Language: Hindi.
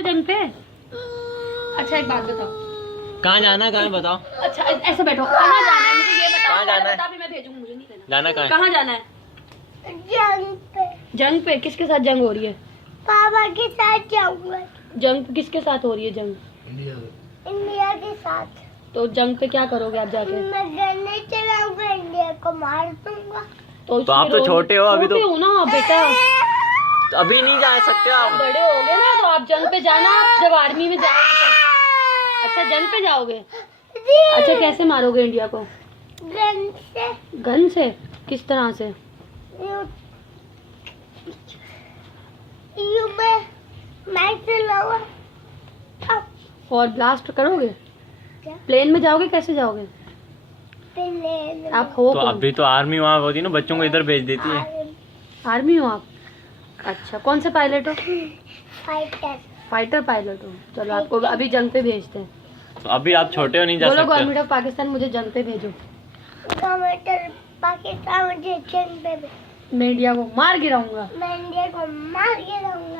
जंग पे। अच्छा एक बात बताओ, कहाँ जाना है, कहाँ बताओ। अच्छा ऐसे बैठो, कहाँ जाना है मुझे ये बताओ। कहाँ जाना है? बता भी मैं भेजूंगी, मुझे नहीं कहना। जाना कहाँ है? कहाँ जाना है? जंग पे। जंग पे? किसके साथ जंग हो रही है? पापा के साथ जाऊंगा। जंग किसके साथ हो रही है जंग? इंडिया के साथ। तो जंग पे क्या करोगे आप जाके? मैं गन्ने चलाऊंगा, इंडिया को मार दूंगा। तो आप तो छोटे हो अभी, तो छोटे हो ना बेटा, तो अभी नहीं जा सकते हो आप आप। बड़े हो गए ना, तो आप जंग पे जाना, आप जब आर्मी में जाओगे तो। अच्छा जंग पे जाओगे? अच्छा कैसे मारोगे इंडिया को? गन से। गन से? किस तरह से? मैं चलाऊंगा। और ब्लास्ट करोगे? क्या? प्लेन में जाओगे? कैसे जाओगे? प्लेन। आप हो तो कौन? अभी तो आर्मी वहाँ होती है ना, बच्चों को इधर भेज देती है। आर्मी हो आप? अच्छा कौन से पायलट हो? फाइटर। फाइटर पायलट हो। चलो आपको अभी जंग पे भेजते हैं। तो अभी आप छोटे हो, नहीं जा बोलो सकते। गवर्नमेंट ऑफ पाकिस्तान मुझे जंग पे भेजो। गवर्नमेंट पाकिस्तान मुझे जंग पे। मैं इंडिया को मार गिराऊंगा। मैं इंडिया को मार के रहूंगा।